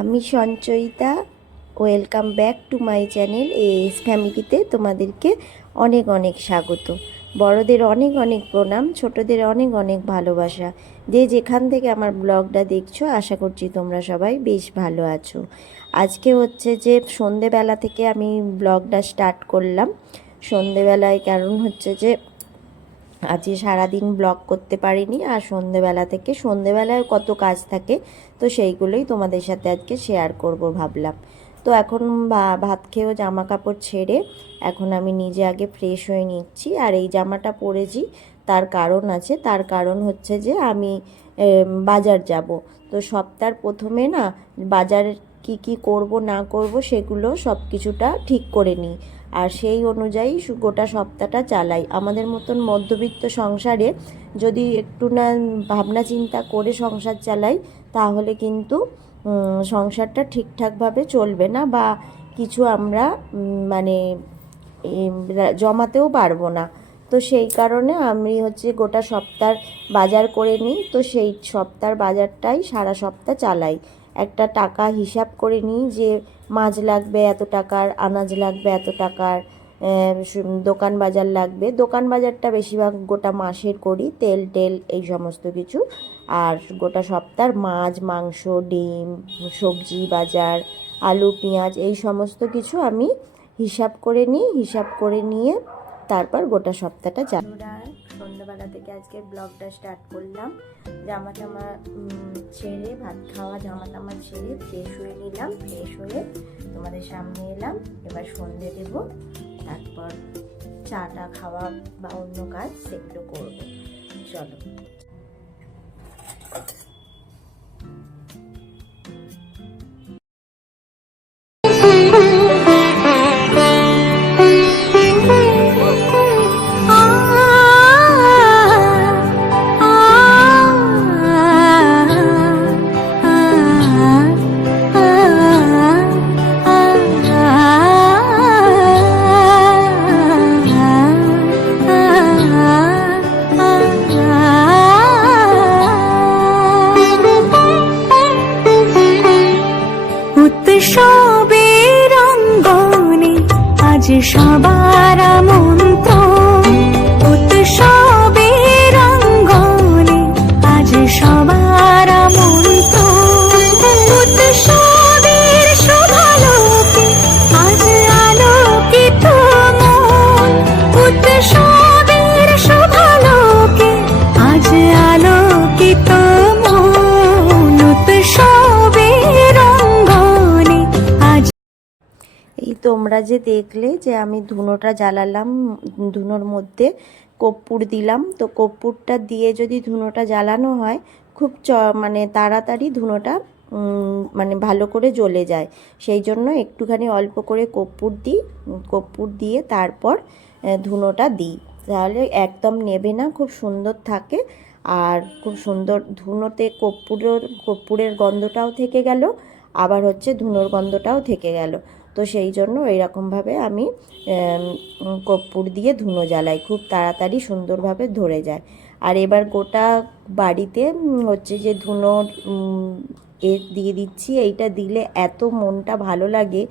আমি Sanchayita. Welcome back to my channel as ফ্যামিলিতে তোমাদেরকে অনেক অনেক স্বাগত। বড়দের অনেক অনেক প্রণাম, ছোটদের অনেক অনেক ভালোবাসা। যে যেখান থেকে আমার ব্লগটা দেখছো, আশা করছি তোমরা সবাই বেশ ভালো আছো। আজকে হচ্ছে যে সন্ধেবেলা থেকে আমি ব্লগটা স্টার্ট করলাম। সন্ধেবেলায় কারণ হচ্ছে যে আজকে সারাদিন ব্লগ করতে পারিনি, আর সন্ধেবেলায় কত কাজ থাকে, তো সেইগুলোই তোমাদের সাথে আজকে শেয়ার করব ভাবলাম। তো এখন ভাত খেয়েও জামা কাপড় ছেড়ে এখন আমি নিজে আগে ফ্রেশ হয়ে নিচ্ছি। আর এই জামাটা পরেছি, তার কারণ আছে। তার কারণ হচ্ছে যে আমি বাজার যাব। তো সপ্তাহের প্রথমে না বাজার কি করব না করব সেগুলো সব কিছুটা ঠিক করে নিই, আর সেই অনুযায়ী গোটা সপ্তাহটা চালাই। আমাদের মতন মধ্যবিত্ত সংসারে যদি একটু না ভাবনা চিন্তা করে সংসার চালাই, তাহলে কিন্তু সংসারটা ঠিকঠাকভাবে চলবে না, বা কিছু আমরা মানে জমাতেও পারবো না। তো সেই কারণে আমি হচ্ছে গোটা সপ্তাহ বাজার করে নিই। তো সেই সপ্তাহের বাজারটাই সারা সপ্তাহ চালাই। একটা টাকা হিসাব করে নিই যে মাছ লাগবে এত টাকার, আনাজ লাগবে এত টাকার, দোকান বাজার লাগবে। দোকান বাজারটা বেশিরভাগ গোটা মাসের করি, তেল এই সমস্ত কিছু। আর গোটা সপ্তাহ মাছ, মাংস, ডিম, সবজি বাজার, আলু, পেঁয়াজ এই সমস্ত কিছু আমি হিসাব করে নিই। হিসাব করে নিয়ে তারপর গোটা সপ্তাহটা সন্ধ্যাবেলা থেকে আজকে ব্লগটা স্টার্ট করলাম। জামা টামা ছেড়ে, ভাত খাওয়া জামা টামা ছেড়ে ফ্রেশ হয়ে নিলাম। ফ্রেশ হয়ে তোমাদের সামনে এলাম। এবার সন্ধে দেব, তারপর চাটা খাওয়া বা অন্য কাজ সেগুলো করবো। চলো। উৎসবের অঙ্গনে আজ সবার আমন্ত্রণ। উৎসবের অঙ্গনে আজ সবার আমন্ত্রণ। উৎসবের শোভালোকে আজ আলোকিত মন। উৎসবের শোভালোকে আজ আলোকিত মন। উৎসবের এই তোমরা যে দেখলে যে আমি ধুনোটা জ্বালালাম, ধুনোর মধ্যে কর্পূর দিলাম। তো কর্পূরটা দিয়ে যদি ধুনোটা জ্বালানো হয়, খুব মানে তাড়াতাড়ি ধুনোটা মানে ভালো করে জ্বলে যায়। সেই জন্য একটুখানি অল্প করে কর্পূর দিই। কর্পূর দিয়ে তারপর ধুনোটা দিই, তাহলে একদম নেবে না, খুব সুন্দর থাকে। আর খুব সুন্দর ধুনোতে কর্পূরের গন্ধটাও থেকে গেল, আবার হচ্ছে ধুনোর গন্ধটাও থেকে গেল। তো সেই জন্য এইরকমভাবে আমি কর্পূর দিয়ে ধুনো জ্বালাই, খুব তাড়াতাড়ি সুন্দরভাবে ধরে যায়। আর এবার গোটা বাড়িতে হচ্ছে যে ধুনোর দিয়ে দিচ্ছি। এইটা দিলে এত মনটা ভালো লাগে,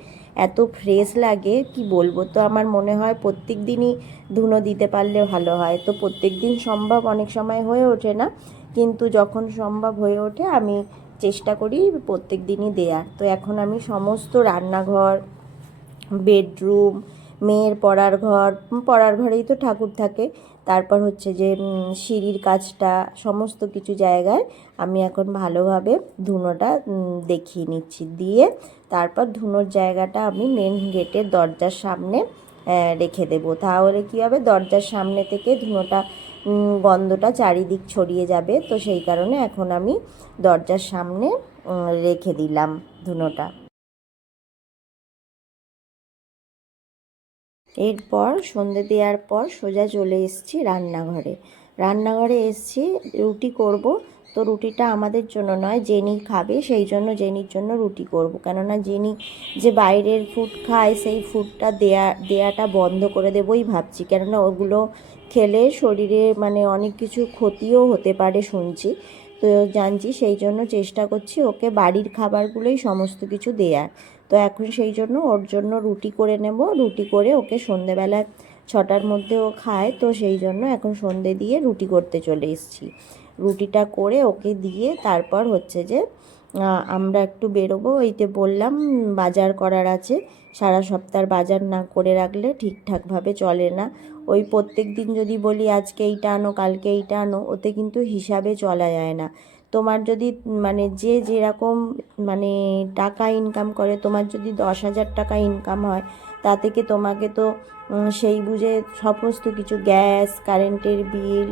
এত ফ্রেশ লাগে কি বলবো। তো আমার মনে হয় প্রত্যেক দিনই ধুনো দিতে পারলে ভালো হয়। তো প্রত্যেক দিন সম্ভব অনেক সময় হয়ে ওঠে না, কিন্তু যখন সম্ভব হয়ে ওঠে আমি চেষ্টা করি প্রত্যেক দিনই দেওয়ার। তো এখন আমি সমস্ত রান্নাঘর, বেডরুম, মেয়ের পড়ার ঘরেই তো ঠাকুর থাকে, তারপর হচ্ছে যে সিঁড়ির কাজটা, সমস্ত কিছু জায়গায় আমি এখন ভালোভাবে ধুনোটা দেখিয়ে নিচ্ছি। দিয়ে তারপর ধুনোর জায়গাটা আমি মেন গেটের দরজার সামনে রেখে দেবো। তাহলে কী হবে, দরজার সামনে থেকে ধুনোটা গন্ধটা চারিদিক ছড়িয়ে যাবে। তো সেই কারণে এখন আমি দরজার সামনে রেখে দিলাম ধুনোটা। এরপর সন্ধে দেওয়ার পর সোজা চলে এসেছি রান্নাঘরে এসেছি। রুটি করব। তো রুটিটা আমাদের জন্য নয়, জেনি খাবে, সেই জন্য জেনির জন্য রুটি করব। কেননা জেনি যে বাইরের ফুড খায়, সেই ফুডটা দেয়াটা বন্ধ করে দেবই ভাবছি। কেননা ওগুলো খেলে শরীরে মানে অনেক কিছু ক্ষতিও হতে পারে শুনছি। তো জানছি, সেই জন্য চেষ্টা করছি ওকে বাড়ির খাবারগুলোই সমস্ত কিছু দেয়ার। তো এখন সেই জন্য ওর জন্য রুটি করে নেব, রুটি করে ওকে সন্ধেবেলা 6টার মধ্যে ও খায়, তো সেই জন্য এখন সন্ধে দিয়ে রুটি করতে চলে এসেছি। রুটিটা করে ওকে দিয়ে তারপর হচ্ছে যে আমরা একটু বেরোবো। এইতে বললাম বাজার করার আছে, সারা সপ্তাহের বাজার না করে রাখলে ঠিকঠাকভাবে চলে না। ওই প্রত্যেক দিন যদি বলি আজকে এইটা আনো কালকে এইটা আনো, ওতে কিন্তু হিসাবে চলা যায় না। তোমার যদি মানে যে যেরকম মানে টাকা ইনকাম করে, তোমার যদি 10,000 টাকা ইনকাম হয়, তা থেকে তোমাকে তো সেই বুঝে সমস্ত কিছু, গ্যাস, কারেন্টের বিল,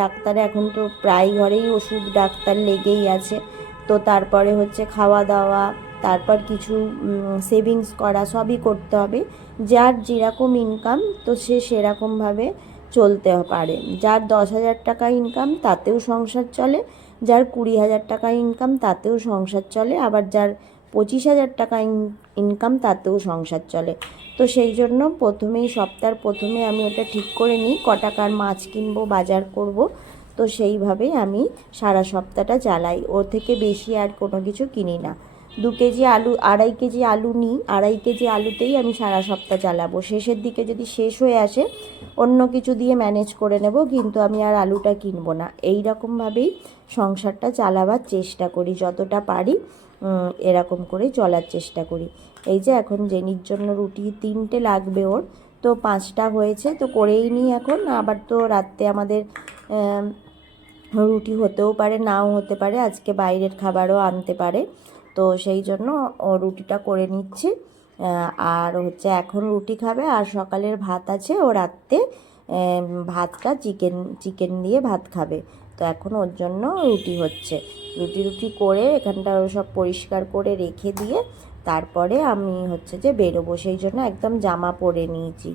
ডাক্তার এখন তো প্রায় ঘরেই ওষুধ ডাক্তার লেগেই আছে। তো তারপরে হচ্ছে খাওয়া দাওয়া, তারপর কিছু সেভিংস করা, সবই করতে হবে। যার যেরকম ইনকাম তো সে সেরকমভাবে চলতে পারে। যার 10,000 টাকা ইনকাম তাতেও সংসার চলে, যার 20,000 টাকা ইনকাম তাতেও সংসার চলে, আবার যার 25,000 টাকা ইনকাম তাতেও সংসার চলে। তো সেই জন্য সপ্তাহের প্রথমে আমি ওটা ঠিক করে নিই ক টাকার মাছ কিনবো, বাজার করব। তো সেইভাবেই আমি সারা সপ্তাহটা চালাই, ওর থেকে বেশি আর কোনো কিছু কিনি না। 2 কেজি আলু, 2.5 কেজি আলু নিই, 2.5 কেজি আলুতেই আমি সারা সপ্তাহ চালাবো। শেষের দিকে যদি শেষ হয়ে আসে অন্য কিছু দিয়ে ম্যানেজ করে নেব, কিন্তু আমি আর আলুটা কিনবো না। এই রকমভাবেই সংসারটা চালাবার চেষ্টা করি, যতটা পারি এরকম করে চলার চেষ্টা করি। এই যে এখন জেনির জন্য রুটি 3টে লাগবে ওর, তো 5টা হয়েছে, তো করেই নিই এখন। আবার তো রাত্রে আমাদের রুটি হতেও পারে নাও হতে পারে, আজকে বাইরের খাবারও আনতে পারে। তো সেই জন্য ও রুটিটা করে নিচ্ছি। আর হচ্ছে এখন রুটি খাবে, আর সকালের ভাত আছে, ও রাত্রে ভাতটা চিকেন দিয়ে ভাত খাবে। তো এখন ওর জন্য রুটি হচ্ছে, রুটি করে এখানটা সব পরিষ্কার করে রেখে দিয়ে তারপরে আমি হচ্ছে যে বেরোবো, সেই জন্য একদম জামা পরে নিয়েছি।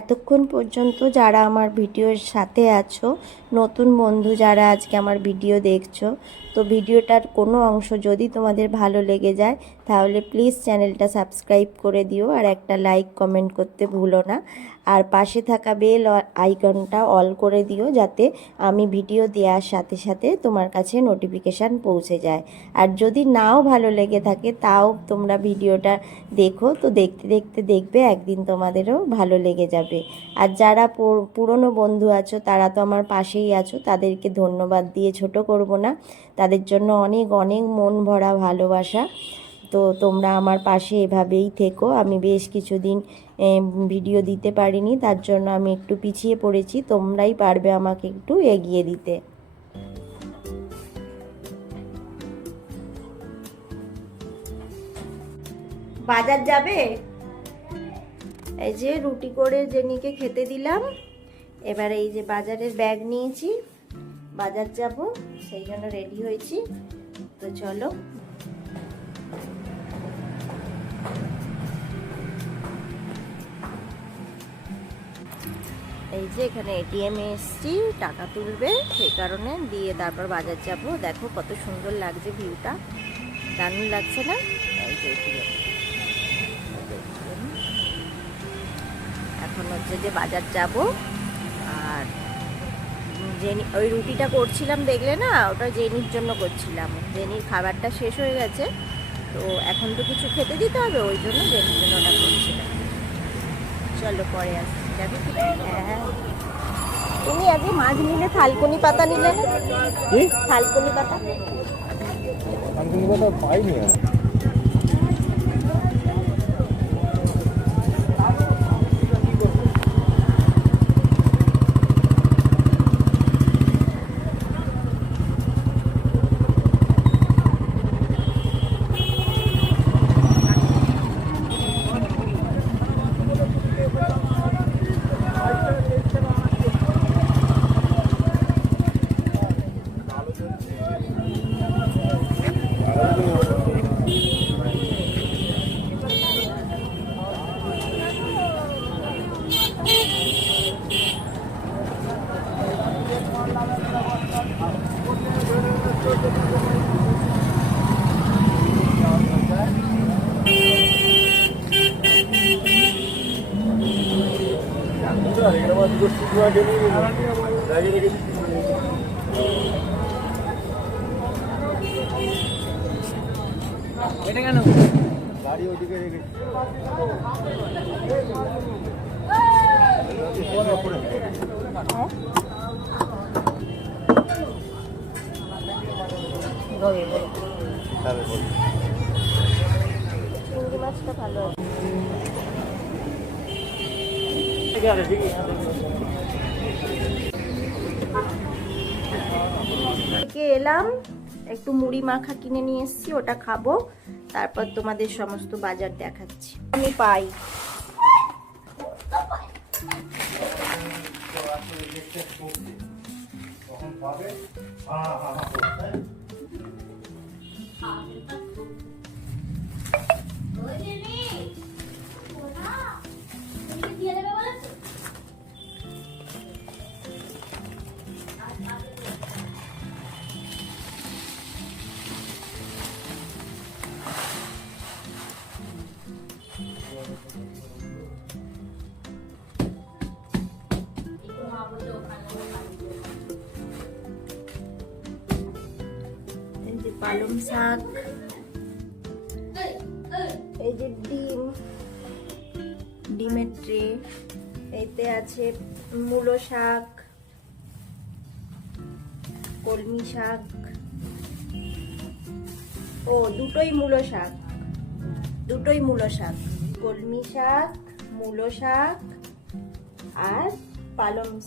এতক্ষণ পর্যন্ত যারা আমার ভিডিওর সাথে আছো, নতুন বন্ধু যারা আজকে আমার ভিডিও দেখছো, তো ভিডিওটার কোনো অংশ যদি তোমাদের ভালো লেগে যায় তাহলে প্লিজ চ্যানেলটা সাবস্ক্রাইব করে দিও, আর একটা লাইক কমেন্ট করতে ভুলো না। আর পাশে থাকা বেল আইকনটা অল করে দিও, যাতে আমি ভিডিও দেওয়ার সাথে সাথে তোমার কাছে নোটিফিকেশান পৌঁছে যায়। আর যদি নাও ভালো লেগে থাকে তাও তোমরা ভিডিওটা দেখো, তো দেখতে দেখতে দেখবে একদিন তোমাদেরও ভালো লেগে যাবে। আর যারা পুরনো বন্ধু আছো তারা তো আমার পাশেই আছো, তাদেরকে ধন্যবাদ দিয়ে ছোট করব না, তাদের জন্য অনেক অনেক মন ভরা ভালোবাসা। তো তোমরা আমার পাশে এভাবেই থেকো। আমি বেশ কিছুদিন ভিডিও দিতে পারিনি, তার জন্য আমি একটু পিছিয়ে পড়েছি, তোমরাই পারবে আমাকে একটু এগিয়ে দিতে। বাজার যাবে? এই যে রুটি করে জেনিকে খেতে দিলাম, এবার এই যে বাজারের ব্যাগ নিয়েছি, বাজার যাব সেই জন্য রেডি হয়েছি। তো চলো। এই যে এখানে এটিএমে এসছি, টাকা তুলবে, সেই কারণে দিয়ে তারপর বাজার যাব। দেখো কত সুন্দর লাগছে ভিউটা, দারুণ লাগছে না? এই যে এখন হচ্ছে যে বাজার যাব। আর জেনি ওই রুটিটা করছিলাম দেখলে না, ওটা জেনির জন্য করছিলাম, জেনির খাবারটা শেষ হয়ে গেছে, তো এখন তো কিছু খেতে দিতে হবে, ওই জন্য জেনির জন্য ওটা করছিলাম। চলো পরে আসছি, যাবি? হ্যাঁ, তুমি আগে মাছ নিলে থালকুনি পাতা নিলে না? থালকুনি পাতা পাইনি। এটা কেন গাড়ি ওদিকে রেখে চিংড়ি মাছটা ভালো আছে। থেকে এলাম, একটু মুড়ি মাখা কিনে নিয়ে এসেছি, ওটা খাবো, তারপর তোমাদের সমস্ত বাজার দেখাচ্ছি আমি পাই। এই যে পালং শাক, এই যে ডিমের ট্রে, এতে আছে মূলো শাক, কলমি শাক, ও দুটোই মূলো শাক, কলমি শাক, মূলো শাক আর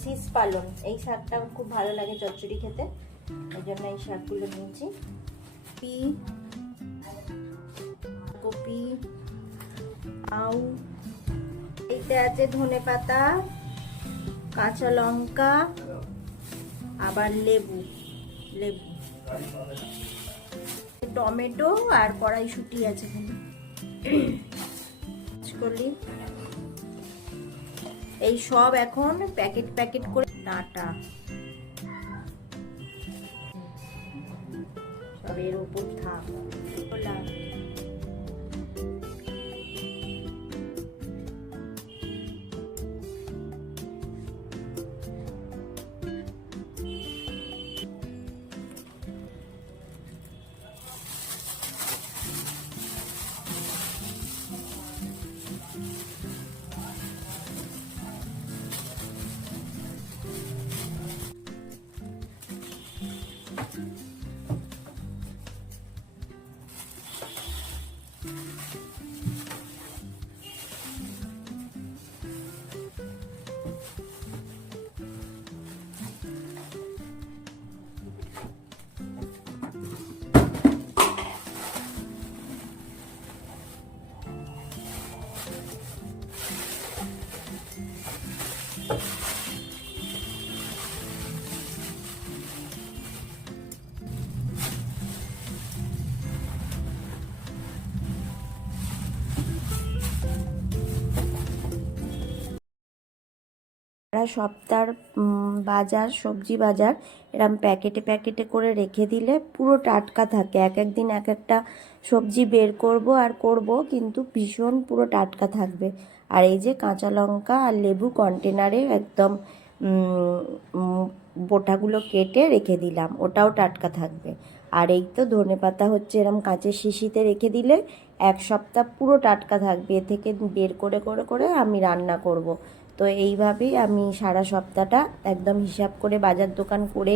শীষ পালং। এই শাকটা খুব ভালো লাগে চচ্চড়ি খেতে, এই জন্য এই শাকগুলো নিয়েছি। কপি, আউ, এতে আছে ধনেপাতা, কাঁচা লঙ্কা, আবার লেবু, টমেটো আর কড়াইশুঁটি আছে এখানে। এই সব এখন প্যাকেট করে ডাটা সব এর উপর থাক। সপ্তাহের বাজার, সবজি বাজার এরম প্যাকেটে করে রেখে দিলে পুরো টাটকা থাকে। এক দিন এক একটা সবজি বের করব আর করব, কিন্তু ভীষণ পুরো টাটকা থাকবে। আর এই যে কাঁচা লঙ্কা আর লেবু কন্টেনারে একদম বোটাগুলো কেটে রেখে দিলাম, ওটাও টাটকা থাকবে। আর এই তো ধনেপাতা হচ্ছে এরম কাঁচের শিশিতে রেখে দিলে এক সপ্তাহ পুরো টাটকা থাকবে। এ থেকে বের করে আমি রান্না করব। তো এইভাবেই আমি সারা সপ্তাহটা একদম হিসাব করে বাজার দোকান করে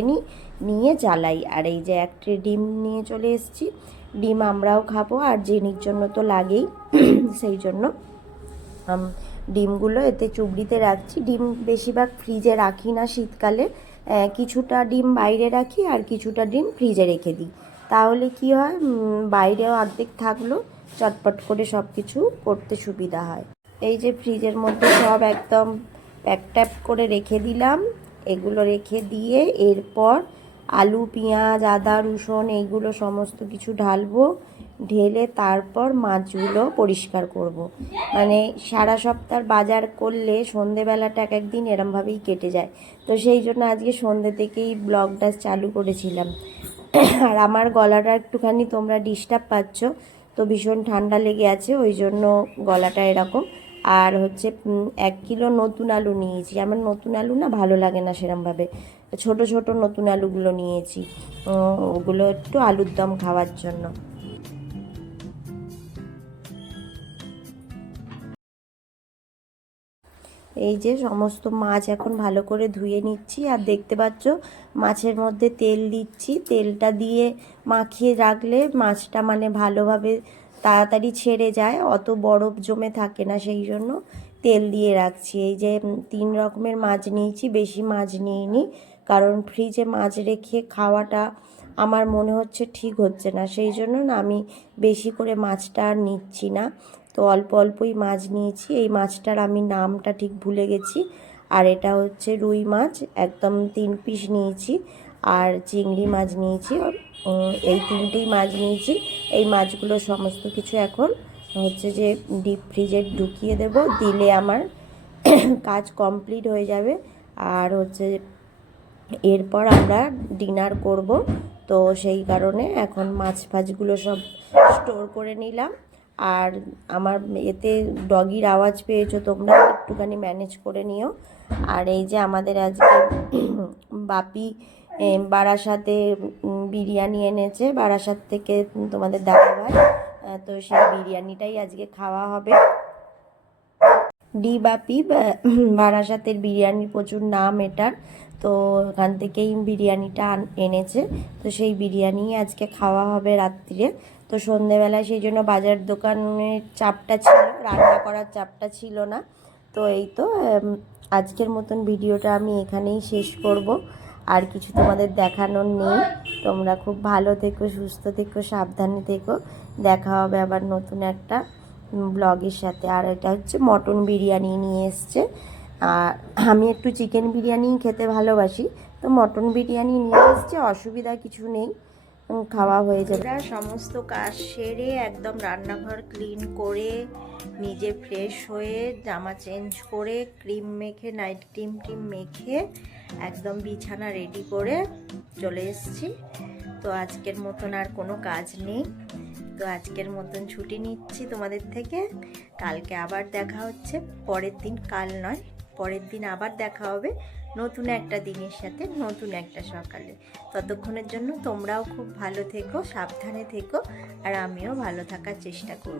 নিয়ে চালাই। আর এই যে এক ট্রে ডিম নিয়ে চলে এসেছি, ডিম আমরাও খাবো আর জেনির জন্য তো লাগেই, সেই জন্য ডিমগুলো এতে চুবড়িতে রাখছি। ডিম বেশিরভাগ ফ্রিজে রাখি না শীতকালে, কিছুটা ডিম বাইরে রাখি আর কিছুটা ডিম ফ্রিজে রেখে দিই। তাহলে কি হয়, বাইরেও অর্ধেক থাকলো, চটপট করে সব কিছু করতে সুবিধা হয়। এই যে ফ্রিজের মধ্যে সব একদম প্যাক করে রেখে দিলাম। এগুলো রেখে দিয়ে এরপর আলু, পেঁয়াজ, আদা, রসুন এইগুলো সমস্ত কিছু ঢালবো। ঢেলে তারপর মাছগুলো পরিষ্কার করব। মানে সারা সপ্তাহ বাজার করলে সন্ধেবেলাটা এক একদিন এরমভাবেই কেটে যায়। তো সেই জন্য আজকে সন্ধে থেকেই ব্লগটা চালু করেছিলাম। আর আমার গলাটা একটুখানি তোমরা ডিস্টার্ব পাচ্ছ, তো ভীষণ ঠান্ডা লেগে আছে, ওই জন্য গলাটা এরকম। আর হচ্ছে 1 কিলো নতুন আলু নিয়েছি। আমার নতুন আলু না ভালো লাগে না সেরমভাবে, ছোট ছোট নতুন আলুগুলো নিয়েছি, ওগুলো একটু আলুর দম খাওয়ার জন্য। এই যে সমস্ত মাছ এখন ভালো করে ধুয়ে নিচ্ছি, আর দেখতে পাচ্ছ মাছের মধ্যে তেল দিচ্ছি। তেলটা দিয়ে মাখিয়ে রাখলে মাছটা মানে ভালোভাবে তাড়াতাড়ি ছেড়ে যায়, অত বরফ জমে থাকে না, সেই জন্য তেল দিয়ে রাখছি। এই যে 3 রকমের মাছ নিয়েছি, বেশি মাছ নিইনি, কারণ ফ্রিজে মাছ রেখে খাওয়াটা আমার মনে হচ্ছে ঠিক হচ্ছে না, সেই জন্য না আমি বেশি করে মাছটা আর নিচ্ছি না। তো অল্প অল্পই মাছ নিয়েছি। এই মাছটার আমি নামটা ঠিক ভুলে গেছি। আর এটা হচ্ছে রুই মাছ, একদম 3 পিস নিয়েছি। আর চিংড়ি মাছ নিয়েছি, এই 3টেই মাছ নিয়েছি। এই মাছগুলো সমস্ত কিছু এখন হচ্ছে যে ডিপ ফ্রিজে ঢুকিয়ে দেব, দিলে আমার কাজ কমপ্লিট হয়ে যাবে। আর হচ্ছে এরপর আমরা ডিনার করব, তো সেই কারণে এখন মাছ ফাছগুলো সব স্টোর করে নিলাম। আর আমার এতে ডগির আওয়াজ পেয়েছো তোমরা, একটুখানি ম্যানেজ করে নিও। আর এই যে আমাদের আজকে বাপি বারাসাতে বিরিয়ানি এনেছে, বারাসাত থেকে তোমাদের দাদাভাই, তো সেই বিরিয়ানিটাই আজকে খাওয়া হবে। বাপি বারাসাতের বিরিয়ানির প্রচুর নাম এটার, তো ওখান থেকেই বিরিয়ানিটা এনেছে, তো সেই বিরিয়ানি আজকে খাওয়া হবে রাত্রিরে। তো সন্ধেবেলায় সেই জন্য বাজার দোকানের চাপটা ছিল, রান্না করার চাপটা ছিল না। তো এই তো আজকের মতন ভিডিওটা আমি এখানেই শেষ করব, আর কিছু তোমাদের দেখানোর নেই। তোমরা খুব ভালো থেকো, সুস্থ থেকো, সাবধানে থেকো। দেখা হবে আবার নতুন একটা ব্লগের সাথে। আর এটা হচ্ছে মটন বিরিয়ানি নিয়ে এসছে, আর আমি একটু চিকেন বিরিয়ানি খেতে ভালোবাসি, তো মটন বিরিয়ানি নিয়ে এসছে, অসুবিধা কিছু নেই, খাওয়া হয়ে যাবে। সমস্ত কাজ সেরে একদম রান্নাঘর ক্লিন করে নিজে ফ্রেশ হয়ে জামা চেঞ্জ করে ক্রিম মেখে নাইট ক্রিম মেখে একদম বিছানা রেডি করে চলে এসেছি। তো আজকের মতন আর কোনো কাজ নেই, তো আজকের মতন ছুটি নিচ্ছি তোমাদের থেকে। কালকে আবার দেখা হচ্ছে, পরের দিন, কাল নয়, পরের দিন আবার দেখা হবে নতুন একটা দিনের সাথে, নতুন একটা সকালে। ততক্ষণের জন্য তোমরাও খুব ভালো থেকো, সাবধানে থেকো, আর আমিও ভালো থাকার চেষ্টা করব।